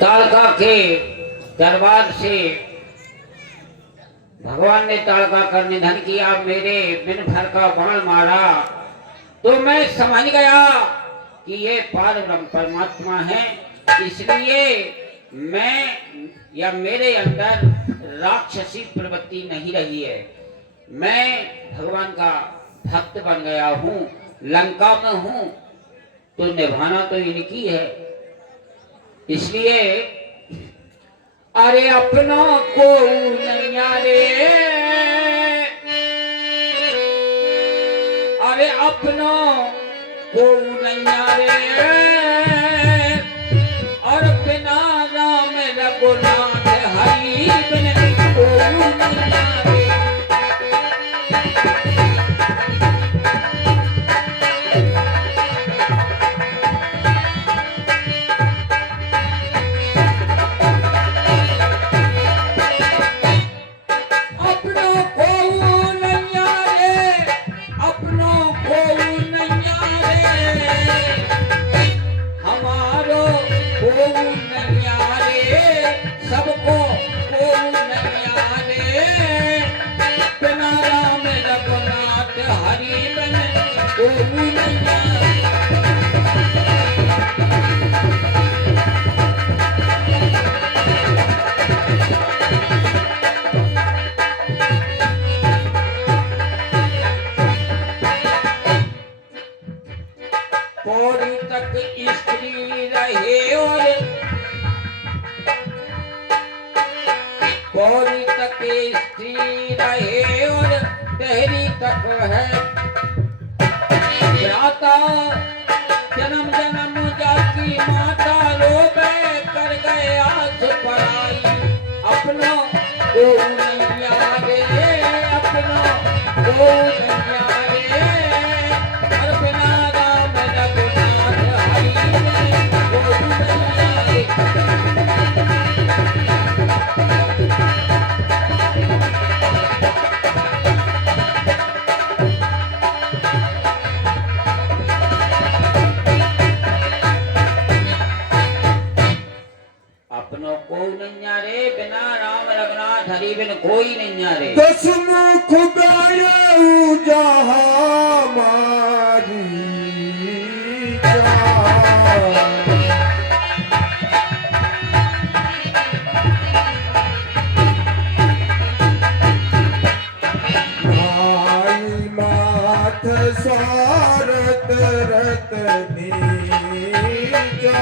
ताड़का के दरबार से भगवान ने ताड़का कर निधन किया, मेरे बिन भर का बाण मारा, तो मैं समझ गया कि ये पारब्रह्म परमात्मा है। इसलिए मैं या मेरे अंदर राक्षसी प्रवृत्ति नहीं रही है। मैं भगवान का भक्त बन गया हूँ, लंका में हूँ तो निभाना तो इनकी है। इसलिए अरे अपनों को नैया रे, अरे अपनों को नैया रे, और बिना राम रघुनाथ हरि बिन को नैया रे। पौड़ी तक स्त्री रहे और पौड़ी तक स्त्री रहे और टहरी तक है भ्राता, जन्म जन्म जाकी माता रोबे कर गए आस पराई। अपनों को नैया रे, अपनों को नैया रे, और बिना राम रघुनाथ हरि बिन को नैया रे। अपनों को नैया रे, बिना राम रघुनाथ हरि बिन कोई नैया रे। दसमुख गायऊ जहाँ मारी भाई माथ सारत रतनी जा।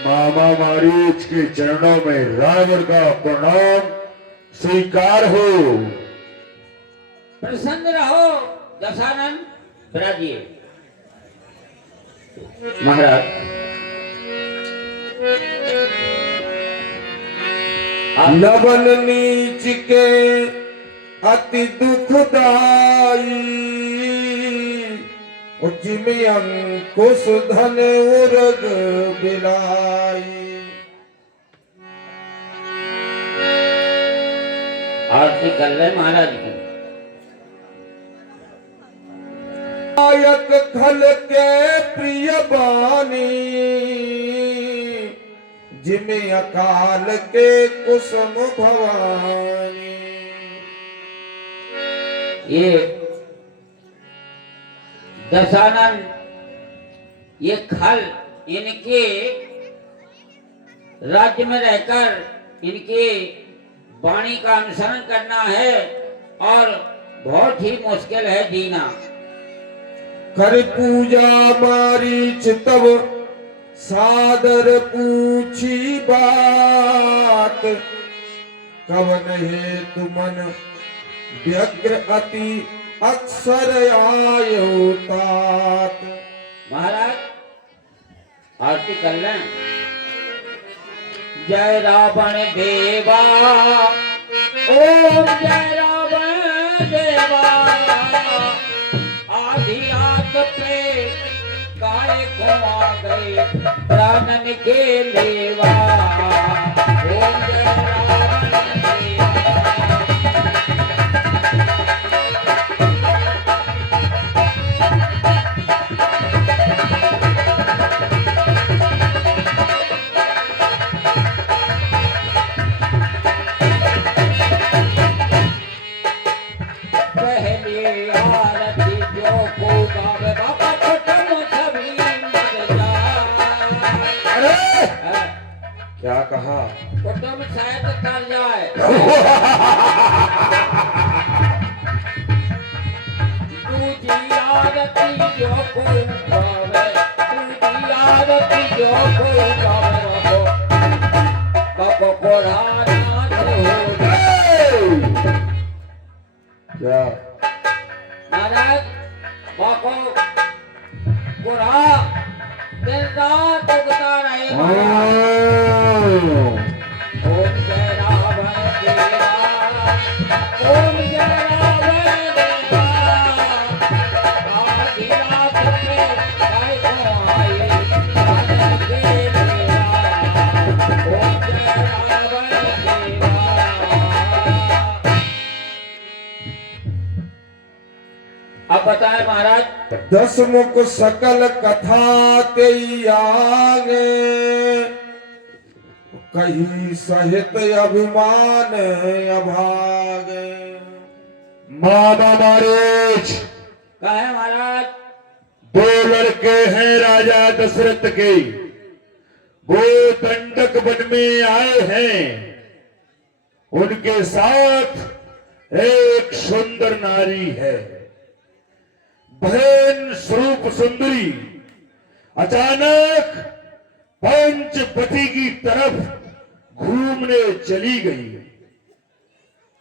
मामा मारीच के चरणों में रावण का प्रणाम स्वीकार हो। प्रसन्न रहो दशानन, विराजिए। महाराज लवन नीच के अति दुखदाई, जिमें अंकुश धन उर्ग बिलाई। आरती कर ले महाराज की। नायक खल के प्रिय बानी, जिमें अकाल के कुसुम भवानी। ये दशानन, ये खल इनके राज्य में रहकर इनके वाणी का अनुसरण करना है और बहुत ही मुश्किल है जीना। कर पूजा मारीच तब सादर पूछी बात, कवन हेतु मन व्यग्र अति अक्सर आयो तात। महाराज आरती कर लें। जय रावण देवा, ओम जय रावण देवा, आधी आग पे गाय को आ गए प्राणन के लेवा। ओम जय रावण देवा। फोटो में शायद तर जाए। तुझी आरती जो को गावे, तुझी आरती जो को गावे रखो, बाबा को राना हो। क्या महाराज बाबा बुरा दिन रात उगता रहे महाराज। ओम जय रावण देवा, ओम जय रावण देवा, आधी रात में काय को आए रावण के देवा। ओम जय रावण देवा। अब बताए महाराज। दस मुख सकल कथा तेई आगे, कही सहित अभिमान अभागे। मामा महाराज, कहा है महाराज। दो लड़के हैं राजा दशरथ के, वो दंडक वन में आए हैं। उनके साथ एक सुंदर नारी है, बहन स्वरूप सुंदरी। अचानक पंचवटी की तरफ घूमने चली गई।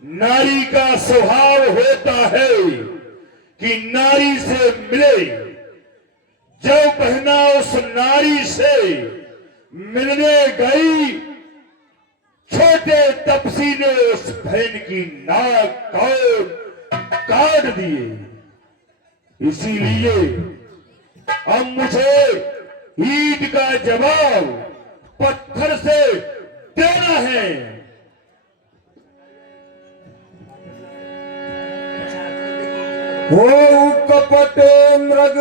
नारी का स्वभाव होता है कि नारी से मिले। जब बहना उस नारी से मिलने गई, छोटे तपसी ने उस बहन की नाक काट दिए। इसीलिए अब मुझे ईंट का जवाब पत्थर से देना है। हो कपट मृग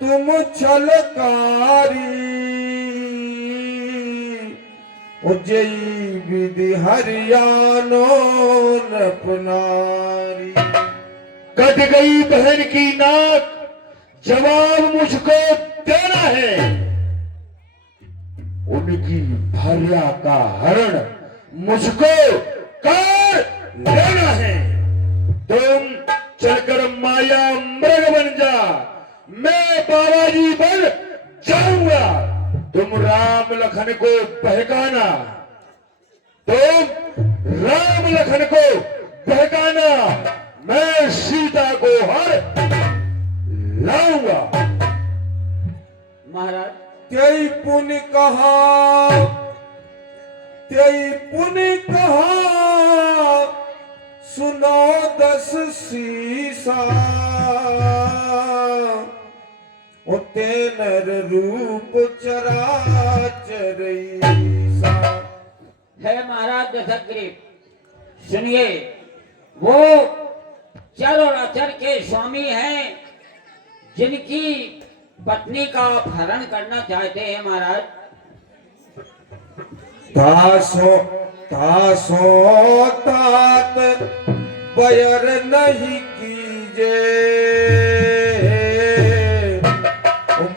तुम छलकारी, उजई विधि हरियाणो नपनारी। कट गई बहन की नाक, जवाब मुझको देना है। उनकी भार्या का हरण मुझको कर लेना है। तुम चलकर माया मृग बन जा, मैं बाबाजी बन जाऊंगा। तुम राम लखन को बहकाना, तुम राम लखन को बहकाना, मैं सीता को हर लाऊंगा। महाराज त्यई पुण्य कहा, त्यई पुण्य कहा, सुनो दस सीसा। उते नर रूप चराचर ईसा। है महाराज दशग्रीव, सुनिए। वो चर और अचर के स्वामी हैं, जिनकी पत्नी का अपहरण करना चाहते हैं महाराज। तासो तात बयर नहीं कीजे,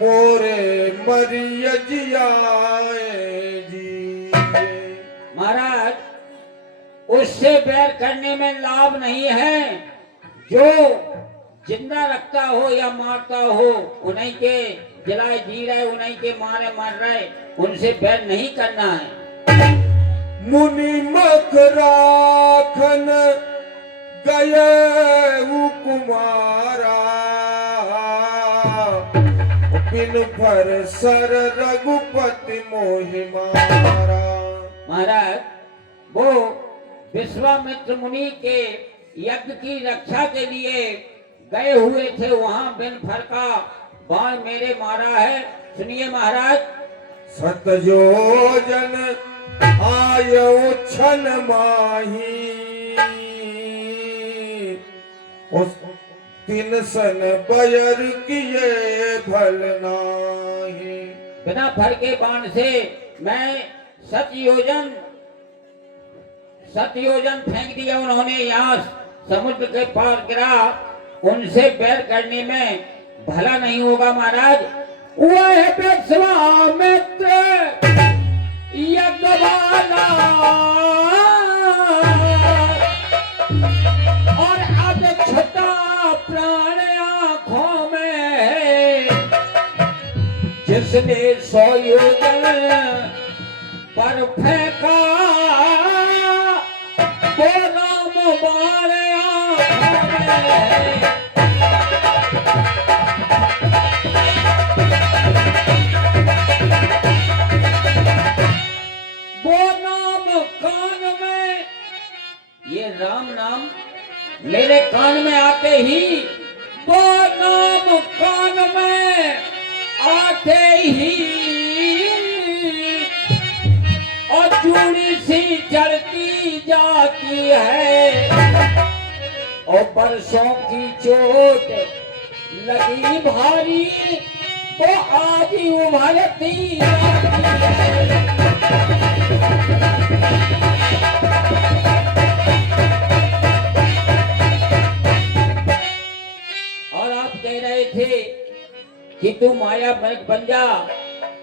मोरे मरिय जियाए जीजे। महाराज उससे बैर करने में लाभ नहीं है। जो जिंदा रखता हो या मारता हो, उन्हीं के जलाए जी रहे, उन्हीं के मारे मर रहे, उनसे बैर नहीं करना है। मुनि मख राखन गए कुमारा, बिन भर सर रघुपति मोहि मारा। महाराज वो विश्वामित्र मुनि के यज्ञ की रक्षा के लिए गए हुए थे, वहां बिन फर का बाण मेरे मारा है। सुनिए महाराज। सतयोजन आयो छन माही, उस तीन सन बयर किए भल नाही। बिना फर के बाण से मैं सतयोजन फेंक दिया उन्होंने, यहाँ समुद्र के पार गिरा। उनसे बैर करने में भला नहीं होगा महाराज। वह विश्वामित्र यज्ञवाला और अब छठा प्राण आंखों में है, जिसने 100 योजन पर फेंका वो राम बाण आंखों में है। वो नाम कान में, ये राम नाम मेरे कान में आते ही, वो नाम कान में आते ही और चूड़ी सी चढ़ती जाती है और बरसों की चोट लगी भारी तो आज ही उभरती जाती है। और आप कह रहे थे कि तू माया बन जा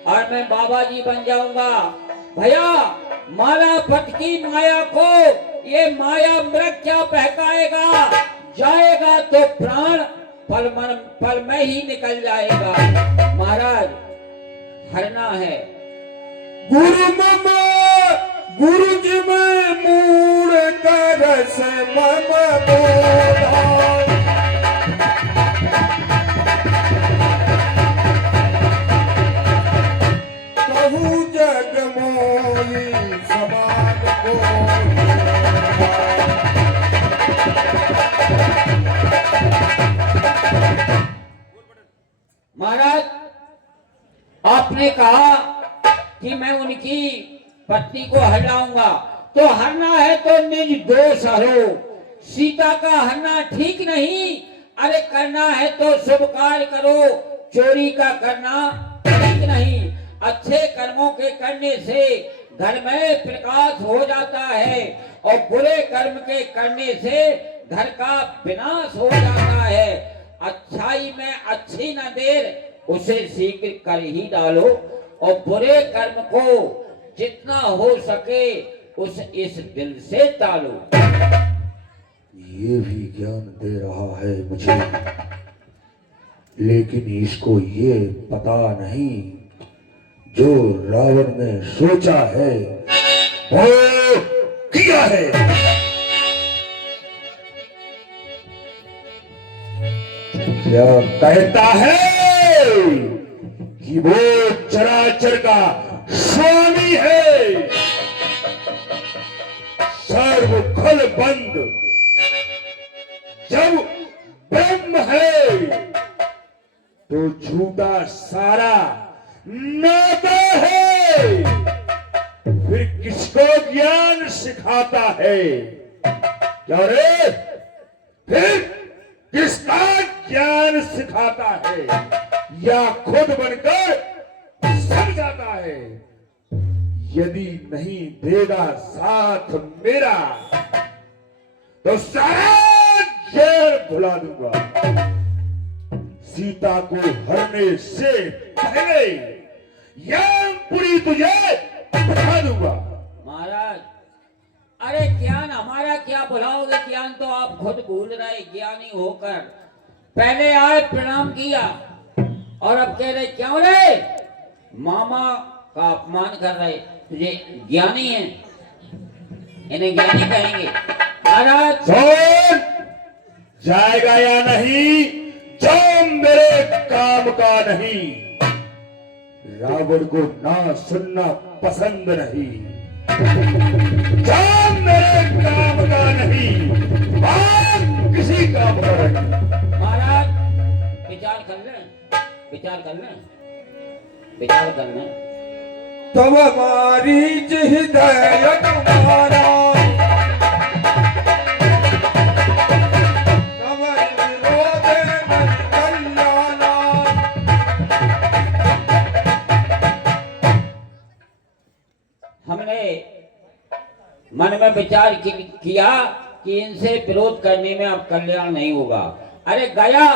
और मैं बाबा जी बन जाऊंगा। भैया माला फटकी माया को ये माया मृग क्या बहकाएगा, जाएगा तो प्राण पल में ही निकल जाएगा। महाराज हरना है। गुरु जी में मूड कर से मम बोला, कहूँ जग मोई समान को। महाराज आपने कहा कि मैं उनकी पत्नी को हराऊंगा, तो हरना है तो निज दोष हरो। सीता का हरना ठीक नहीं, अरे करना है तो शुभ कार्य करो, चोरी का करना ठीक नहीं। अच्छे कर्मों के करने से घर में प्रकाश हो जाता है और बुरे कर्म के करने से घर का विनाश हो जाता है। अच्छाई में अच्छी न देर, उसे शीघ्र कर ही डालो और बुरे कर्म को जितना हो सके इस दिल से टालो। ये भी ज्ञान दे रहा है मुझे, लेकिन इसको ये पता नहीं जो रावण ने सोचा है वो किया है। क्या कहता है कि वो चराचर का स्वामी है, सर्व खल बंद जब ब्रह्म है तो झूठा सारा नाता है, फिर किसको ज्ञान सिखाता है? क्या रे, फिर किसका ज्ञान सिखाता है या खुद बनकर समझाता है? यदि नहीं देगा साथ मेरा तो सारा जहर भुला दूंगा। सीता को हरने से पहले यमपुरी तुझे बता दूंगा। महाराज अरे ज्ञान हमारा क्या भुलाओगे, ज्ञान तो आप खुद भूल रहे। ज्ञानी होकर पहले आए प्रणाम किया और अब कह रहे क्यों रे, मामा का अपमान कर रहे। तुझे ज्ञानी है, इन्हें ज्ञानी कहेंगे। महाराज सुन, जाएगा या नहीं जो मेरे काम का नहीं। रावण को ना सुनना पसंद नहीं, जो मेरे काम का नहीं, बात किसी काम का नहीं। महाराज विचार कर लें, विचार कर लें, विचार कर लें। तब हमारी हृदय तुम्हारा, तब विरोध नहीं कल्याणा। हमने मन में विचार किया कि इनसे विरोध करने में अब कल्याण नहीं होगा। अरे गया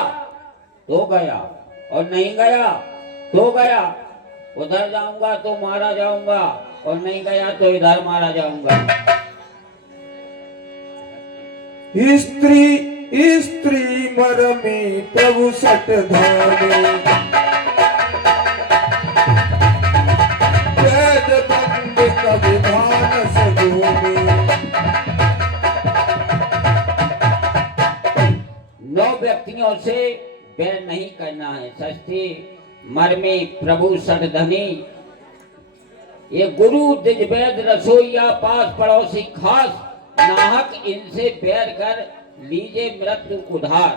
तो गया और नहीं गया तो गया, उधर जाऊंगा तो मारा जाऊंगा, और नहीं गया तो इधर मारा जाऊंगा। स्त्री मरमी प्रभु सट धाने, वेद बंद कविधान सगोने। 9 व्यक्तियों से बैर नहीं करना है। षष्ठी मर्मी प्रभु सटधनी, ये गुरु दिज वैद रसोईया पास पड़ोसी खास, नाहक इनसे बैर कर लीजे मृत्यु उधार।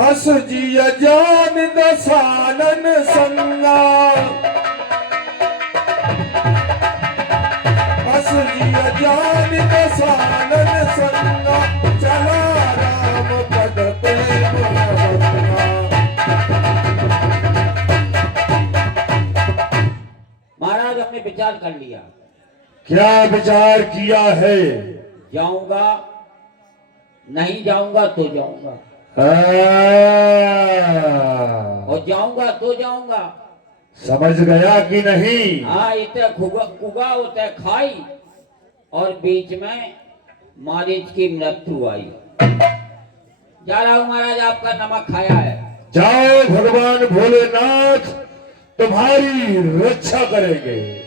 अस जिय जान दसानन संगा, अस जिय जान दसानन संगा, चला राम पद प्रेम रसना। महाराज हमने विचार कर लिया, क्या विचार किया है? जाऊंगा नहीं जाऊंगा तो जाऊंगा, और जाऊंगा तो जाऊंगा। समझ गया कि नहीं? हाँ, इतने कुगा उतने खाई और बीच में मारीच की मृत्यु आई। जा रहा हूं महाराज, आपका नमक खाया है। जाओ, भगवान भोलेनाथ तुम्हारी रक्षा करेंगे।